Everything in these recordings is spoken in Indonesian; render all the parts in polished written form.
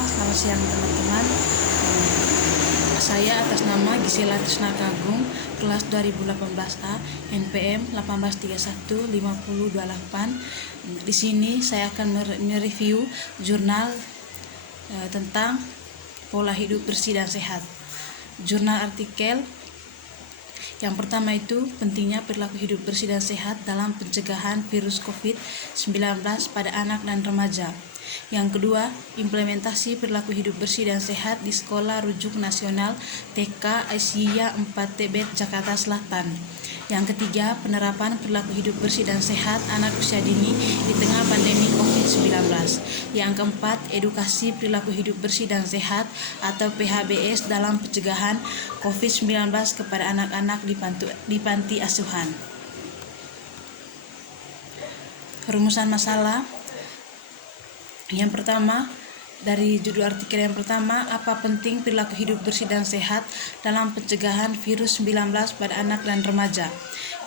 Selamat siang teman-teman. Saya atas nama Gisela Trisna Kagung, kelas 2018A, NPM 18315028. Di sini saya akan mereview jurnal tentang pola hidup bersih dan sehat. Jurnal artikel yang pertama itu pentingnya perilaku hidup bersih dan sehat dalam pencegahan virus COVID-19 pada anak dan remaja. Yang kedua, implementasi perilaku hidup bersih dan sehat di Sekolah Rujuk Nasional TK Aisyah 4 Tebet, Jakarta Selatan. Yang ketiga, penerapan perilaku hidup bersih dan sehat anak usia dini di tengah pandemi COVID-19. Yang keempat, edukasi perilaku hidup bersih dan sehat atau PHBS dalam pencegahan COVID-19 kepada anak-anak di panti asuhan. Rumusan masalah. Yang pertama, dari judul artikel yang pertama, apa penting perilaku hidup bersih dan sehat dalam pencegahan virus 19 pada anak dan remaja.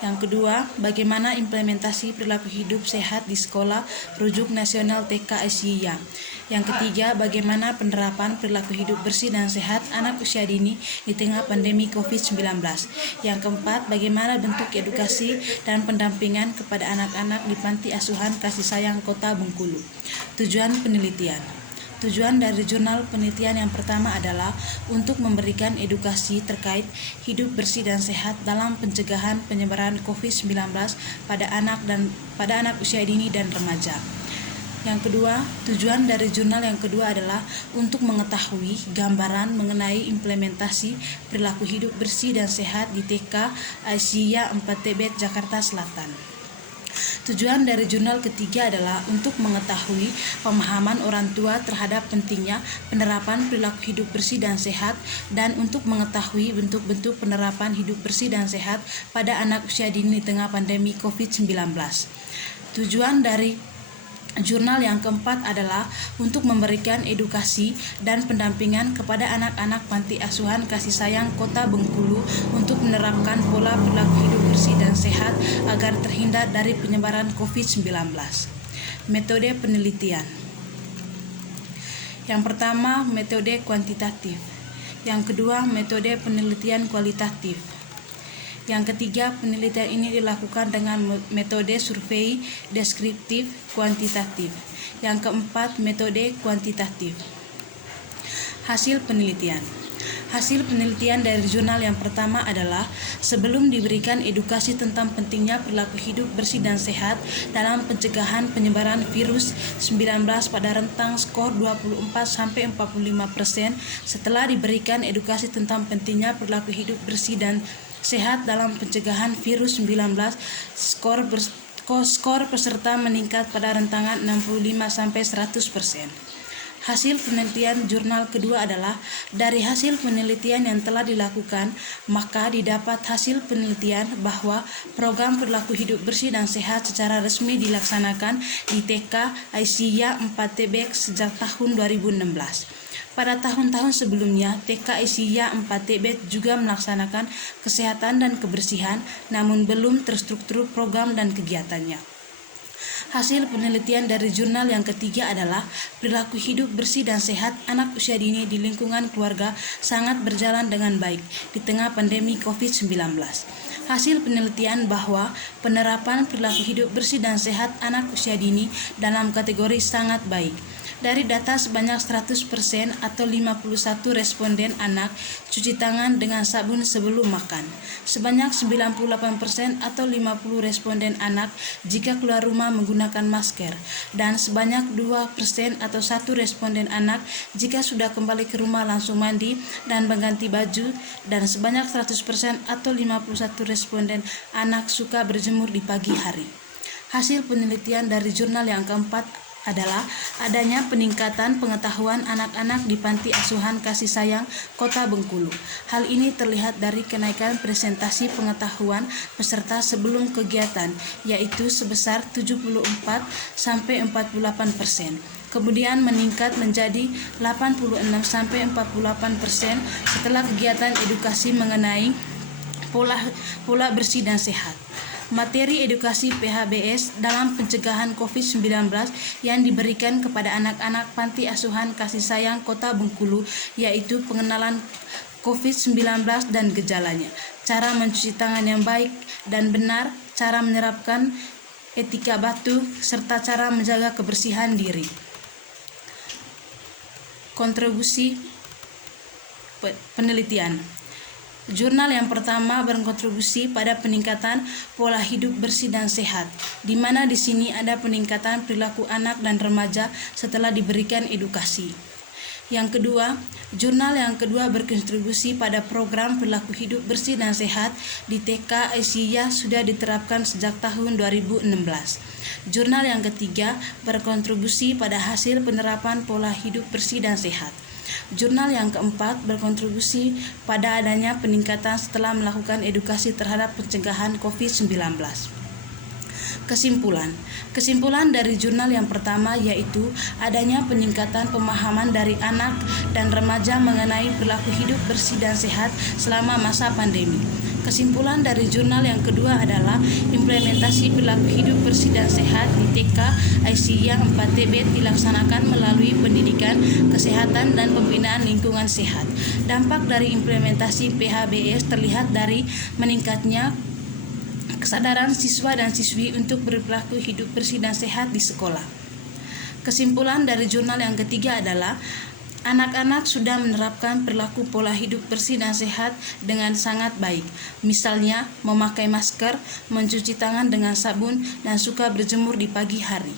Yang kedua, bagaimana implementasi perilaku hidup sehat di Sekolah Rujuk Nasional TK Aisyah. Yang ketiga, bagaimana penerapan perilaku hidup bersih dan sehat anak usia dini di tengah pandemi COVID-19. Yang keempat, bagaimana bentuk edukasi dan pendampingan kepada anak-anak di panti asuhan kasih sayang Kota Bengkulu. Tujuan penelitian. Tujuan dari jurnal penelitian yang pertama adalah untuk memberikan edukasi terkait hidup bersih dan sehat dalam pencegahan penyebaran COVID-19 pada anak usia dini dan remaja. Yang kedua, tujuan dari jurnal yang kedua adalah untuk mengetahui gambaran mengenai implementasi perilaku hidup bersih dan sehat di TK Aisyah 4 Tebet, Jakarta Selatan. Tujuan dari jurnal ketiga adalah untuk mengetahui pemahaman orang tua terhadap pentingnya penerapan perilaku hidup bersih dan sehat dan untuk mengetahui bentuk-bentuk penerapan hidup bersih dan sehat pada anak usia dini di tengah pandemi COVID-19. Tujuan dari jurnal yang keempat adalah untuk memberikan edukasi dan pendampingan kepada anak-anak panti asuhan kasih sayang Kota Bengkulu untuk menerapkan pola perilaku hidup bersih dan sehat agar terhindar dari penyebaran COVID-19. Metode penelitian. Yang pertama, metode kuantitatif. Yang kedua, metode penelitian kualitatif. Yang ketiga, penelitian ini dilakukan dengan metode survei deskriptif kuantitatif. Yang keempat, metode kuantitatif. Hasil penelitian. Hasil penelitian dari jurnal yang pertama adalah sebelum diberikan edukasi tentang pentingnya perilaku hidup bersih dan sehat dalam pencegahan penyebaran virus 19 pada rentang skor 24-45%, setelah diberikan edukasi tentang pentingnya perilaku hidup bersih dan sehat dalam pencegahan virus 19, skor peserta meningkat pada rentangan 65-100%. Hasil penelitian jurnal kedua adalah dari hasil penelitian yang telah dilakukan, maka didapat hasil penelitian bahwa program perilaku hidup bersih dan sehat secara resmi dilaksanakan di TK Aisyah 4 Tebet sejak tahun 2016. Pada tahun-tahun sebelumnya, TK Aisyah 4 Tebet juga melaksanakan kesehatan dan kebersihan, namun belum terstruktur program dan kegiatannya. Hasil penelitian dari jurnal yang ketiga adalah perilaku hidup bersih dan sehat anak usia dini di lingkungan keluarga sangat berjalan dengan baik di tengah pandemi COVID-19. Hasil penelitian bahwa penerapan perilaku hidup bersih dan sehat anak usia dini dalam kategori sangat baik. Dari data sebanyak 100% atau 51 responden anak cuci tangan dengan sabun sebelum makan. Sebanyak 98% atau 50 responden anak jika keluar rumah menggunakan masker. Dan sebanyak 2% atau 1 responden anak jika sudah kembali ke rumah langsung mandi dan mengganti baju. Dan sebanyak 100% atau 51 responden anak suka berjemur di pagi hari. Hasil penelitian dari jurnal yang keempat adalah adanya peningkatan pengetahuan anak-anak di panti asuhan kasih sayang Kota Bengkulu. Hal ini terlihat dari kenaikan presentasi pengetahuan peserta sebelum kegiatan, yaitu sebesar 74-48%. Kemudian meningkat menjadi 86-48% setelah kegiatan edukasi mengenai pola bersih dan sehat. materi edukasi PHBS dalam pencegahan COVID-19 yang diberikan kepada anak-anak panti asuhan kasih sayang Kota Bengkulu, yaitu pengenalan COVID-19 dan gejalanya, cara mencuci tangan yang baik dan benar, cara menerapkan etika batuk, serta cara menjaga kebersihan diri. Kontribusi penelitian. Jurnal yang pertama berkontribusi pada peningkatan pola hidup bersih dan sehat, di mana di sini ada peningkatan perilaku anak dan remaja setelah diberikan edukasi. Yang kedua, jurnal yang kedua berkontribusi pada program perilaku hidup bersih dan sehat di TK Aisyah sudah diterapkan sejak tahun 2016. Jurnal yang ketiga berkontribusi pada hasil penerapan pola hidup bersih dan sehat. Jurnal yang keempat berkontribusi pada adanya peningkatan setelah melakukan edukasi terhadap pencegahan COVID-19. Kesimpulan dari jurnal yang pertama yaitu adanya peningkatan pemahaman dari anak dan remaja mengenai perilaku hidup bersih dan sehat selama masa pandemi. Kesimpulan dari jurnal yang kedua adalah implementasi perilaku hidup bersih dan sehat di TK Aisyah 4TB dilaksanakan melalui pendidikan, kesehatan, dan pembinaan lingkungan sehat. Dampak dari implementasi PHBS terlihat dari meningkatnya kesadaran siswa dan siswi untuk berperilaku hidup bersih dan sehat di sekolah. Kesimpulan dari jurnal yang ketiga adalah anak-anak sudah menerapkan perilaku pola hidup bersih dan sehat dengan sangat baik. Misalnya, memakai masker, mencuci tangan dengan sabun, dan suka berjemur di pagi hari.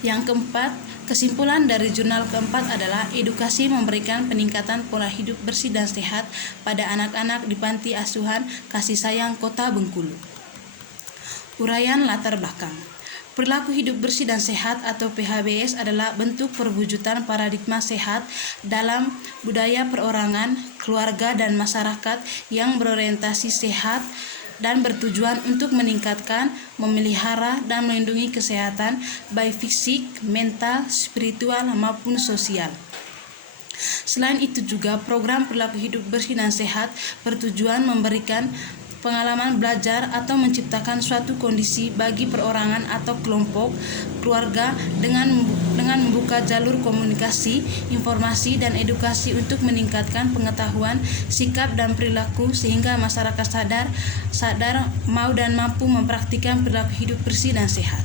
Yang keempat, kesimpulan dari jurnal keempat adalah edukasi memberikan peningkatan pola hidup bersih dan sehat pada anak-anak di panti asuhan kasih sayang Kota Bengkulu. Uraian latar belakang. Perilaku hidup bersih dan sehat atau PHBS adalah bentuk perwujudan paradigma sehat dalam budaya perorangan, keluarga, dan masyarakat yang berorientasi sehat dan bertujuan untuk meningkatkan, memelihara, dan melindungi kesehatan baik fisik, mental, spiritual, maupun sosial. Selain itu juga program perilaku hidup bersih dan sehat bertujuan memberikan pengalaman belajar atau menciptakan suatu kondisi bagi perorangan atau kelompok keluarga dengan membuka jalur komunikasi, informasi, dan edukasi untuk meningkatkan pengetahuan, sikap, dan perilaku sehingga masyarakat sadar mau dan mampu mempraktikkan perilaku hidup bersih dan sehat.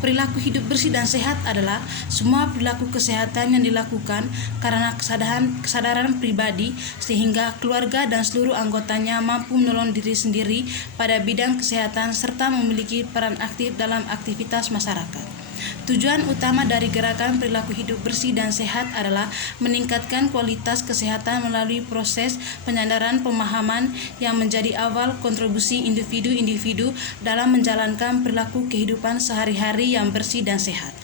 Perilaku hidup bersih dan sehat adalah semua perilaku kesehatan yang dilakukan karena kesadaran pribadi sehingga keluarga dan seluruh anggotanya mampu menolong diri sendiri pada bidang kesehatan serta memiliki peran aktif dalam aktivitas masyarakat. Tujuan utama dari gerakan perilaku hidup bersih dan sehat adalah meningkatkan kualitas kesehatan melalui proses penyadaran pemahaman yang menjadi awal kontribusi individu-individu dalam menjalankan perilaku kehidupan sehari-hari yang bersih dan sehat.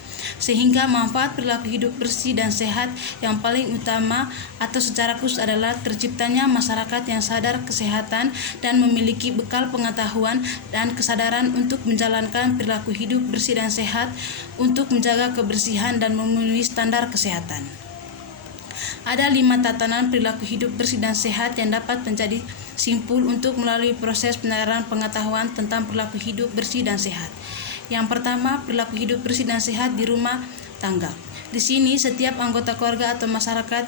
Sehingga manfaat perilaku hidup bersih dan sehat yang paling utama atau secara khusus adalah terciptanya masyarakat yang sadar kesehatan dan memiliki bekal pengetahuan dan kesadaran untuk menjalankan perilaku hidup bersih dan sehat untuk menjaga kebersihan dan memenuhi standar kesehatan. Ada 5 tatanan perilaku hidup bersih dan sehat yang dapat menjadi simpul untuk melalui proses penyadaran pengetahuan tentang perilaku hidup bersih dan sehat. Yang pertama, perilaku hidup bersih dan sehat di rumah tangga. Di sini setiap anggota keluarga atau masyarakat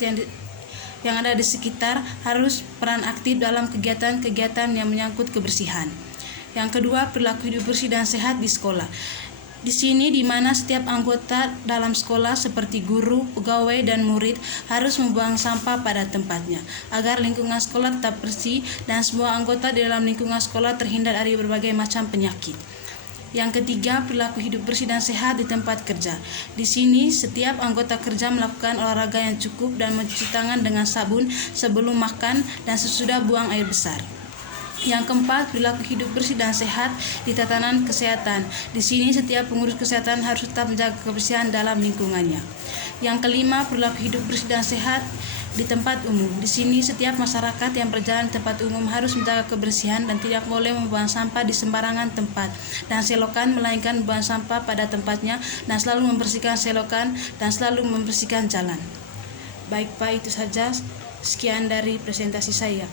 yang ada di sekitar harus peran aktif dalam kegiatan-kegiatan yang menyangkut kebersihan. Yang kedua, perilaku hidup bersih dan sehat di sekolah. Di sini di mana setiap anggota dalam sekolah seperti guru, pegawai, dan murid harus membuang sampah pada tempatnya agar lingkungan sekolah tetap bersih dan semua anggota di dalam lingkungan sekolah terhindar dari berbagai macam penyakit. Yang ketiga, perilaku hidup bersih dan sehat di tempat kerja. Di sini, setiap anggota kerja melakukan olahraga yang cukup dan mencuci tangan dengan sabun sebelum makan dan sesudah buang air besar. Yang keempat, perilaku hidup bersih dan sehat di tatanan kesehatan. Di sini, setiap pengurus kesehatan harus tetap menjaga kebersihan dalam lingkungannya. Yang kelima, perilaku hidup bersih dan sehat di tempat umum. Di sini setiap masyarakat yang berjalan di tempat umum harus menjaga kebersihan dan tidak boleh membuang sampah di sembarangan tempat dan selokan, melainkan membuang sampah pada tempatnya dan selalu membersihkan selokan dan selalu membersihkan jalan. Baik Pak, itu saja. Sekian dari presentasi saya.